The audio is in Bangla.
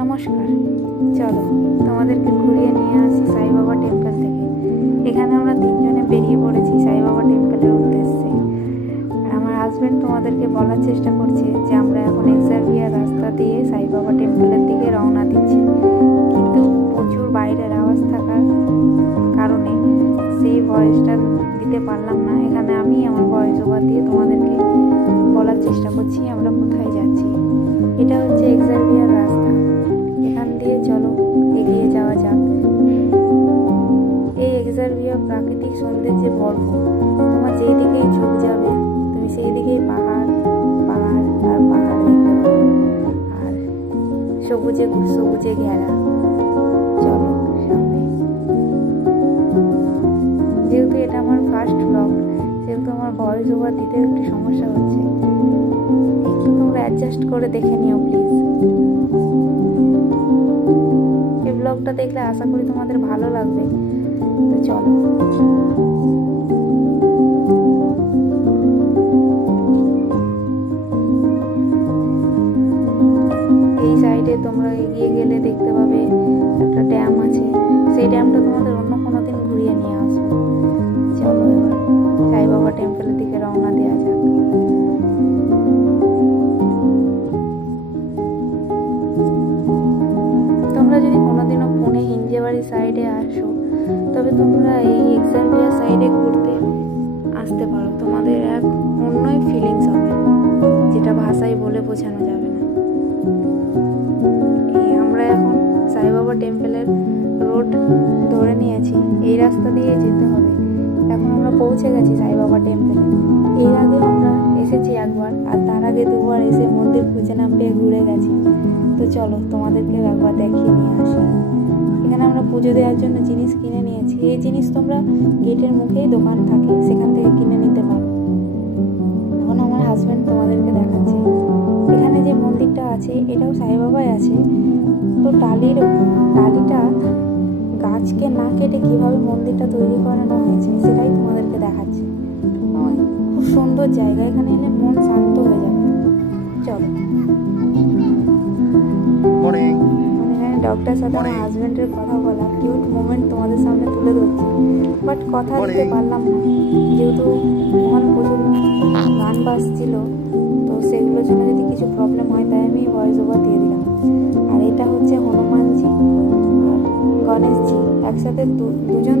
নমস্কার, চলো তোমাদেরকে ঘুরিয়ে নিয়ে আসি সাই বাবা টেম্পল থেকে। এখানে আমরা তিনজনে বেরিয়ে পড়েছি সাই বাবা টেম্পলের উদ্দেশ্যে। আর আমার হাজব্যান্ড তোমাদেরকে বলার চেষ্টা করছে যে আমরা এখন এক্সারভিয়ার রাস্তা দিয়ে সাই বাবা টেম্পলের দিকে রওনা দিচ্ছি, কিন্তু প্রচুর বাইরের আওয়াজ থাকার কারণে সেই ভয়েসটা দিতে পারলাম না। এখানে আমি আমার ভয়েস ওভার দিয়ে তোমাদেরকে বলার চেষ্টা করছি আমরা কোথায় যাচ্ছি। এটা হচ্ছে এক্সারভিয়ার রাস্তা, এখান দিয়ে চলো এগিয়ে যাওয়া যাক। এই এক্সারভিয়া প্রাকৃতিক সৌন্দর্যে ভরপুর। তোমার যেই দিকেই চোখ যাবে তুমি সেই দিকেই পাহাড় পাহাড় আর পাহাড় দেখতে পাবে, আর সবুজে সবুজে ঘেরা। চলো সামনে। যেহেতু এটা আমার ফার্স্ট ব্লগ, সেহেতু আমার ভয়েস ওভার দিতে একটু সমস্যা হচ্ছে, একটু তোমরা অ্যাডজাস্ট করে দেখে নিও প্লিজ। এই ব্লগটা দেখলে আশা করি তোমাদের ভালো লাগবে। তো চলো। এই সাইডে তোমরা এগিয়ে গেলে দেখতে পাবে একটা ড্যাম আছে, সেই ড্যামটা তোমাদের অন্য কোনো দিন ঘুরিয়ে নিয়ে আসবো। চলো এবার সাই বাবা টেম্পলের দিকে রওনা দেওয়া যাক। তোমরা যদি কোনোদিনও পুনে হিঞ্জেবাড়ি সাইডে আসো তবে তোমরা এই এক্সারভিয়া সাইডে ঘুরতে আসতে পারো। তোমাদের এক অন্যই ফিলিংস হবে, যেটা ভাষায় বলে বোঝানো যাবে না। আমরা এখন সাই বাবা টেম্পলের রোড ধরে নিয়েছি, এই রাস্তা দিয়ে যেতে হবে। এখন আমরা পৌঁছে গেছি সাই বাবা টেম্পলে। এর আগে আমরা এসেছি একবার, আর তার আগে দুবার এসে মন্দির খুঁজে না পেয়ে ঘুরে গেছি। তো চলো তোমাদেরকে একবার দেখিয়ে নিয়ে আসি। এখানে আমরা পুজো দেওয়ার জন্য জিনিস কিনে নিয়েছি। এই জিনিস তোমরা গেটের মুখেই দোকান থাকে, সেখান থেকে কিনে নিতে পারো। এখন আমার হাজব্যান্ড তোমাদেরকে দেখাচ্ছে। এখানে যে মন্দিরটা আছে এটাও সাই বাবাই আছে। তো টালিটা গাছকে না কেটে কিভাবে মন্দিরটা তৈরি করানো হয়েছে সেটাই তোমাদেরকে দেখাচ্ছে। খুব সুন্দর জায়গা, এখানে এলে মন শান্ত হয়ে যাবে। চলো। ডক্টর সাথে আমার হাজব্যান্ডের কথা বলা কিউট মোমেন্ট তোমাদের সামনে তুলে ধরছি, বাট কথা দিতে পারলাম না যেহেতু ওখানে প্রচুর গান বাজছিল। তো সেগুলোর জন্য যদি কিছু প্রবলেম হয় তাই আমি ভয়েস ওভার দিয়ে দিলাম। আর এটা হচ্ছে হনুমানজি আর গণেশজি একসাথে দুজন